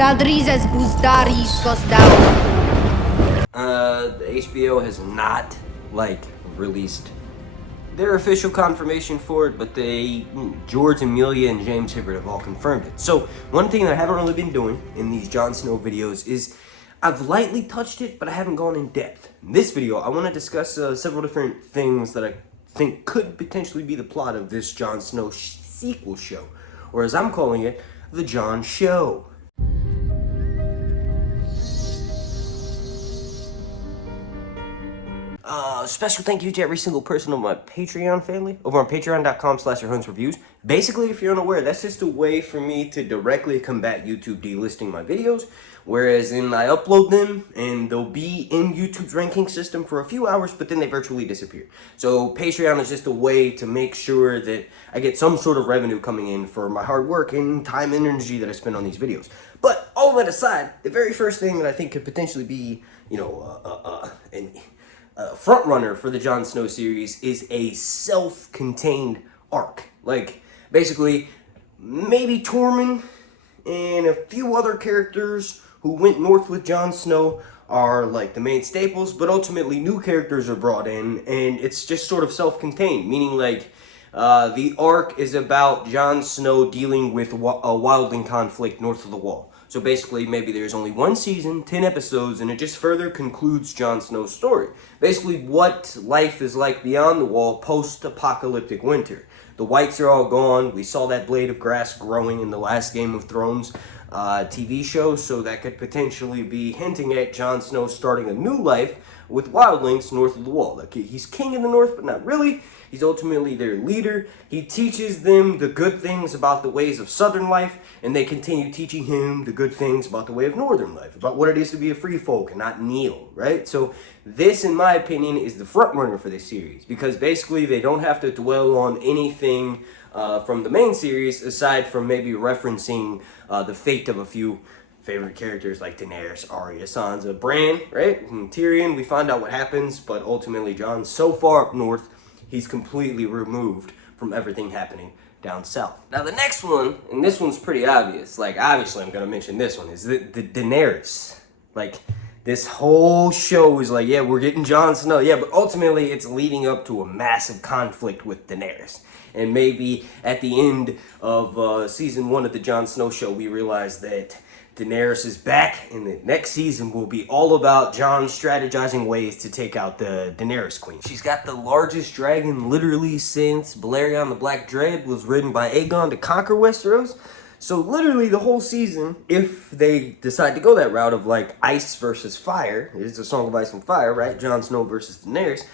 Zaldrizes Buzdaris goes down. The HBO has not, released their official confirmation for it, but George, EMILIA, and James Hibbert have all confirmed it. So, one thing that I haven't really been doing in these Jon Snow videos is I've lightly touched it, but I haven't gone in depth. In this video, I want to discuss several different things that I think could potentially be the plot of this Jon Snow sequel show, or as I'm calling it, the Jon Show. Special thank you to every single person on my Patreon family over on patreon.com/yourhuntsreviews. Basically, if you're unaware, that's just a way for me to directly combat YouTube delisting my videos, whereas I upload them and they'll be in YouTube's ranking system for a few hours, but then they virtually disappear. So Patreon is just a way to make sure that I get some sort of revenue coming in for my hard work and time and energy that I spend on these videos. But all that aside, the very first thing that I think could potentially be, a front runner for the Jon Snow series is a self-contained arc. Basically, maybe Tormund and a few other characters who went north with Jon Snow are the main staples, but ultimately new characters are brought in, and it's just sort of self-contained, meaning the arc is about Jon Snow dealing with a wildling conflict north of the Wall. So basically, maybe there's only one season, 10 episodes, and it just further concludes Jon Snow's story. Basically, what life is like beyond the Wall post-apocalyptic winter. The Whites are all gone. We saw that blade of grass growing in the last Game of Thrones TV show, so that could potentially be hinting at Jon Snow starting a new life with wildlings north of the Wall. He's king in the north, but not really. He's ultimately their leader. He teaches them the good things about the ways of southern life, and they continue teaching him the good things about the way of northern life, about what it is to be a free folk and not kneel, right? So this, in my opinion, is the front runner for this series, because basically they don't have to dwell on anything from the main series, aside from maybe referencing the fate of a few favorite characters like Daenerys, Arya, Sansa, Breanne, right? And Tyrion, we find out what happens, but ultimately Jon's so far up north, he's completely removed from everything happening down south. Now the next one, and this one's pretty obvious, obviously I'm gonna mention this one, is the Daenerys. This whole show is yeah, we're getting Jon Snow, yeah, but ultimately it's leading up to a massive conflict with Daenerys. And maybe at the end of season 1 of the Jon Snow show, we realize that Daenerys is back, and the next season will be all about Jon strategizing ways to take out the Daenerys Queen. She's got the largest dragon literally since Balerion the Black Dread was ridden by Aegon to conquer Westeros. So literally the whole season, if they decide to go that route of ice versus fire, it's a Song of Ice and Fire, right? Jon Snow versus Daenerys.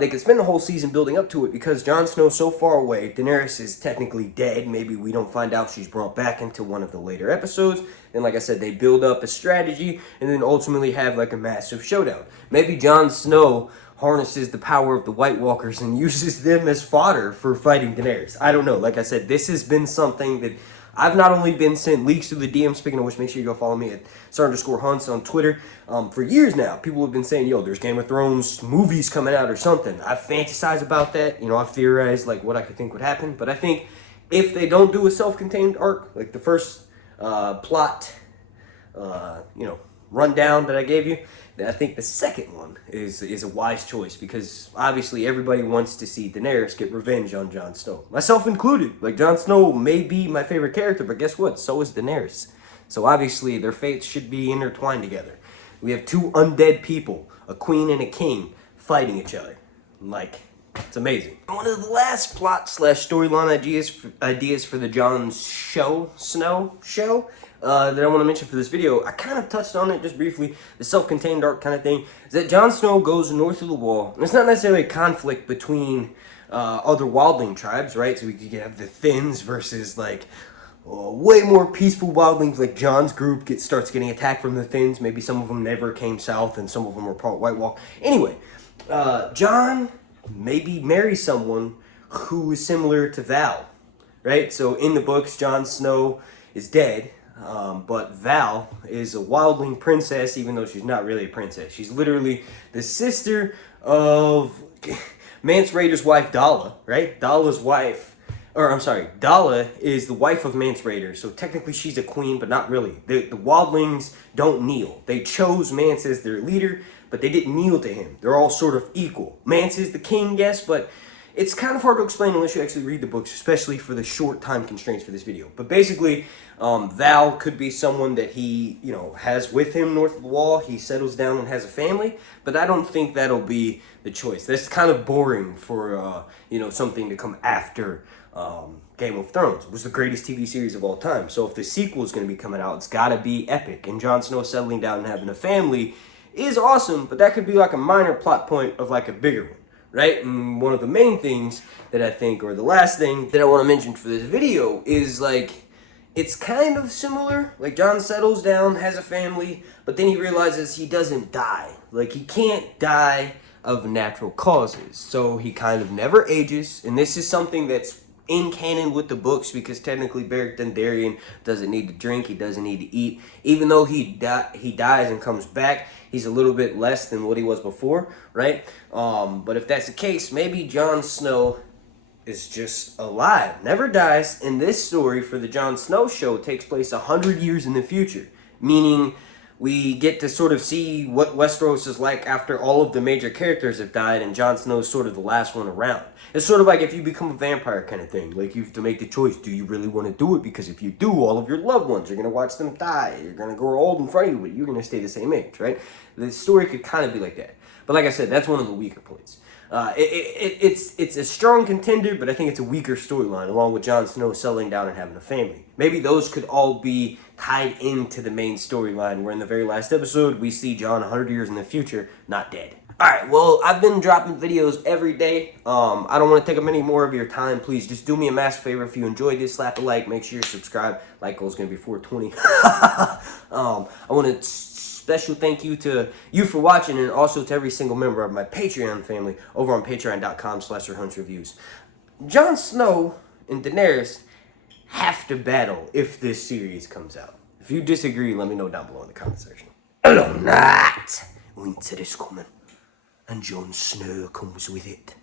They could spend the whole season building up to it because Jon Snow's so far away. Daenerys is technically dead. Maybe we don't find out she's brought back into one of the later episodes. And like I said, they build up a strategy and then ultimately have a massive showdown. Maybe Jon Snow harnesses the power of the White Walkers and uses them as fodder for fighting Daenerys. I don't know. Like I said, this has been something that I've not only been sent leaks through the DM, speaking of which, make sure you go follow me at @Sir_Hunts on Twitter. For years now, people have been saying, yo, there's Game of Thrones movies coming out or something. I've fantasized about that. I've theorized what I could think would happen. But I think if they don't do a self-contained arc, the first plot, rundown that I gave you, then I think the second one is a wise choice, because obviously everybody wants to see Daenerys get revenge on Jon Snow, myself included. Jon Snow may be my favorite character, but guess what? So is Daenerys. So obviously their fates should be intertwined together. We have two undead people, a queen and a king, fighting each other. It's amazing. One of the last plot/storyline ideas for the Jon Snow show that I want to mention for this video, I kind of touched on it just briefly, the self-contained arc kind of thing, is that Jon Snow goes north of the Wall. And it's not necessarily a conflict between other wildling tribes, right? So we could have the Thinns versus way more peaceful wildlings, Jon's group starts getting attacked from the Thinns. Maybe some of them never came south and some of them were part White Walk. Anyway, Jon maybe marries someone who is similar to Val, right? So in the books, Jon Snow is dead, but Val is a wildling princess, even though she's not really a princess. She's literally the sister of Mance Rayder's wife, Dalla, right? Dalla's wife or I'm sorry, Dala is the wife of Mance Rayder, so technically she's a queen, but not really. The wildlings don't kneel. They chose Mance as their leader, but they didn't kneel to him. They're all sort of equal. Mance is the king, yes, but it's kind of hard to explain unless you actually read the books, especially for the short time constraints for this video. But basically, Val could be someone that he, has with him north of the wall. He settles down and has a family, but I don't think that'll be the choice. That's kind of boring for, something to come after Game of Thrones. It was the greatest TV series of all time. So if the sequel is going to be coming out, it's got to be epic. And Jon Snow settling down and having a family is awesome, but that could be like a minor plot point of like a bigger one. Right? And one of the main things that I think, or the last thing that I want to mention for this video is like, it's kind of similar. Like Jon settles down, has a family, but then he realizes he doesn't die. Like he can't die of natural causes. So he kind of never ages. And this is something that's in canon with the books because technically Beric Dondarrion doesn't need to drink, he doesn't need to eat. Even though he dies and comes back, he's a little bit less than what he was before, right? But if that's the case, maybe Jon Snow is just alive, never dies, and this story for the Jon Snow show takes place 100 years in the future, meaning we get to sort of see what Westeros is like after all of the major characters have died and Jon Snow's sort of the last one around. It's sort of like if you become a vampire kind of thing. Like you have to make the choice. Do you really want to do it? Because if you do, all of your loved ones are going to watch them die. You're going to grow old in front of you, but you're going to stay the same age, right? The story could kind of be like that. But like I said, that's one of the weaker points. It's a strong contender, but I think it's a weaker storyline, along with Jon Snow settling down and having a family. Maybe those could all be tied into the main storyline, where in the very last episode, we see Jon 100 years in the future, not dead. Alright, well, I've been dropping videos every day. I don't want to take up any more of your time. Please, just do me a massive favor. If you enjoyed this, slap a like. Make sure you're subscribed. Like goal is going to be 420. I want to special thank you to you for watching, and also to every single member of my Patreon family over on patreon.com/SirHuntsReviews. Jon Snow and Daenerys have to battle if this series comes out. If you disagree, let me know down below in the comment section. Hello, not. Winter is coming, and Jon Snow comes with it.